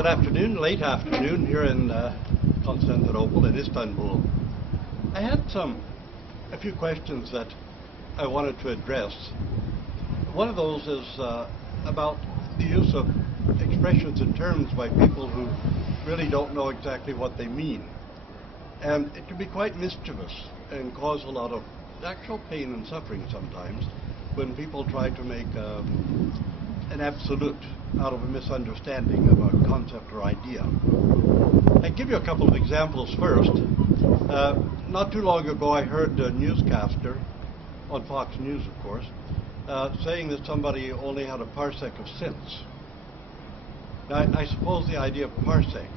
Good afternoon, late afternoon here in Constantinople, in Istanbul. I had a few questions that I wanted to address. One of those is about the use of expressions and terms by people who really don't know exactly what they mean. And it can be quite mischievous and cause a lot of actual pain and suffering sometimes when people try to make an absolute out of a misunderstanding of a concept or idea. I'll give you a couple of examples first. Not too long ago I heard a newscaster, on Fox News of course, saying that somebody only had a parsec of sense. Now, I suppose the idea of parsec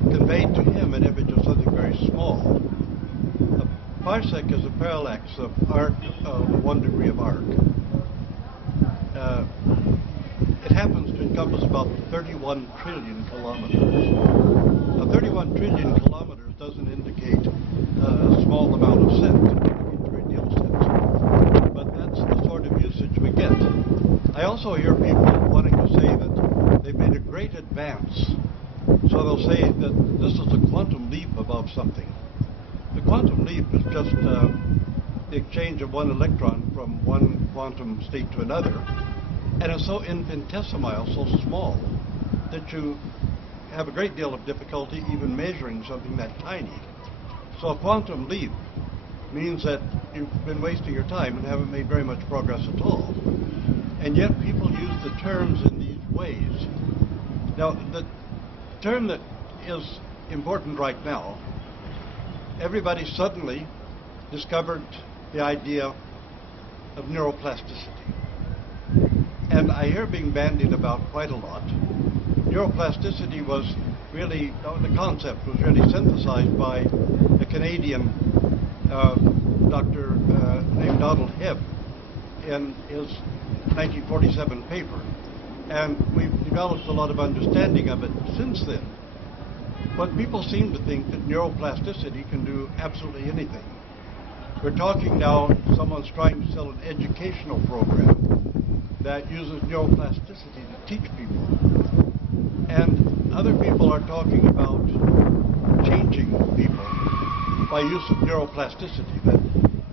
conveyed to him an image of something very small. A parsec is a parallax of arc of 1 degree of arc. It happens to encompass about 31 trillion kilometers. Now, 31 trillion kilometers doesn't indicate a small amount of sense. It indicates a great deal of sense. But that's the sort of usage we get. I also hear people wanting to say that they've made a great advance. So they'll say that this is a quantum leap above something. The quantum leap is just the exchange of one electron from one quantum state to another. And it's so infinitesimal, so small, that you have a great deal of difficulty even measuring something that tiny. So a quantum leap means that you've been wasting your time and haven't made very much progress at all. And yet people use the terms in these ways. Now, the term that is important right now, everybody suddenly discovered the idea of neuroplasticity. And I hear being bandied about quite a lot. Neuroplasticity was really, the concept was really synthesized by a Canadian doctor named Donald Hebb in his 1947 paper. And we've developed a lot of understanding of it since then. But people seem to think that neuroplasticity can do absolutely anything. We're talking now, someone's trying to sell an educational program that uses neuroplasticity to teach people. And other people are talking about changing people by use of neuroplasticity.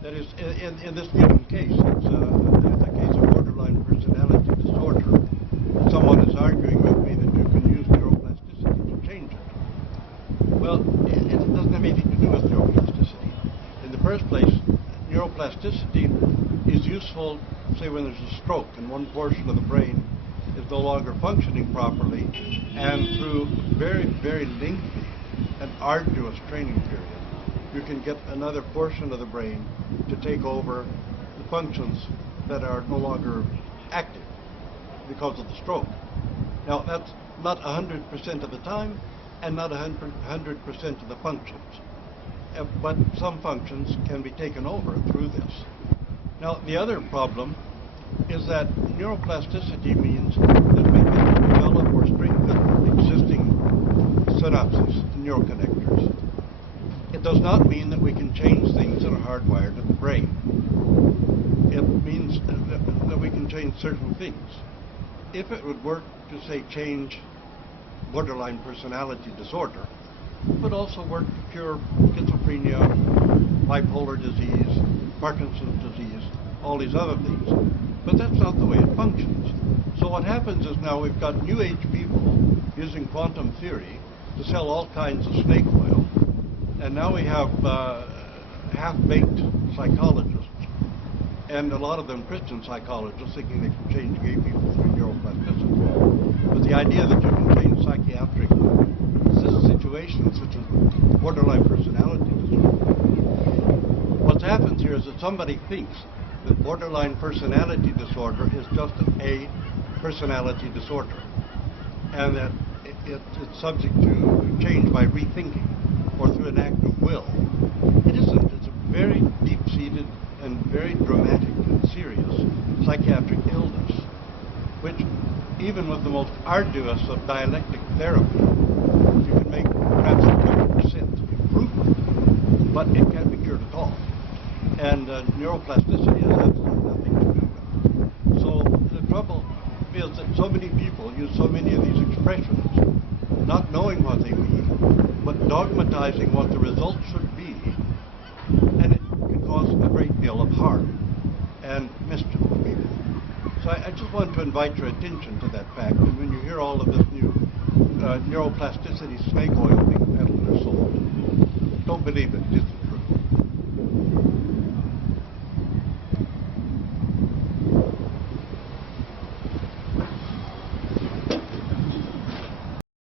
That is, in this given case, it's a case of borderline personality disorder. Someone is arguing with me that you can use neuroplasticity to change it. Well, it doesn't have anything to do with neuroplasticity. In the first place, neuroplasticity is useful, say, when there's a stroke and one portion of the brain is no longer functioning properly, and through very, very lengthy and arduous training period, you can get another portion of the brain to take over the functions that are no longer active because of the stroke. Now, that's not 100% of the time and not 100% of the functions. But some functions can be taken over through this. Now, the other problem is that neuroplasticity means that we can develop or strengthen existing synapses, neuroconnectors. It does not mean that we can change things that are hardwired in the brain. It means that we can change certain things. If it would work to, say, change borderline personality disorder, it would also work to cure schizophrenia, bipolar disease, Parkinson's disease, all these other things. But that's not the way it functions. So what happens is now we've got New Age people using quantum theory to sell all kinds of snake oil. And now we have half-baked psychologists, and a lot of them Christian psychologists, thinking they can change gay people through neuroplasticity. But the idea that you can change psychiatric situations such as borderline personality disorder. What's happened here is that somebody thinks that borderline personality disorder is just a personality disorder, and that it's subject to change by rethinking or through an act of will. It isn't. It's a very deep-seated and very dramatic and serious psychiatric illness, which even with the most arduous of dialectic therapy, you can make perhaps a 10% improvement, but it can't be cured at all. And neuroplasticity has absolutely nothing to do with it. So the trouble is that so many people use so many of these expressions, not knowing what they mean, but dogmatizing what the result should be, and it can cause a great deal of harm and mischief to people. So I just want to invite your attention to that fact, and when you hear all of this new neuroplasticity snake oil being peddled or sold, don't believe it.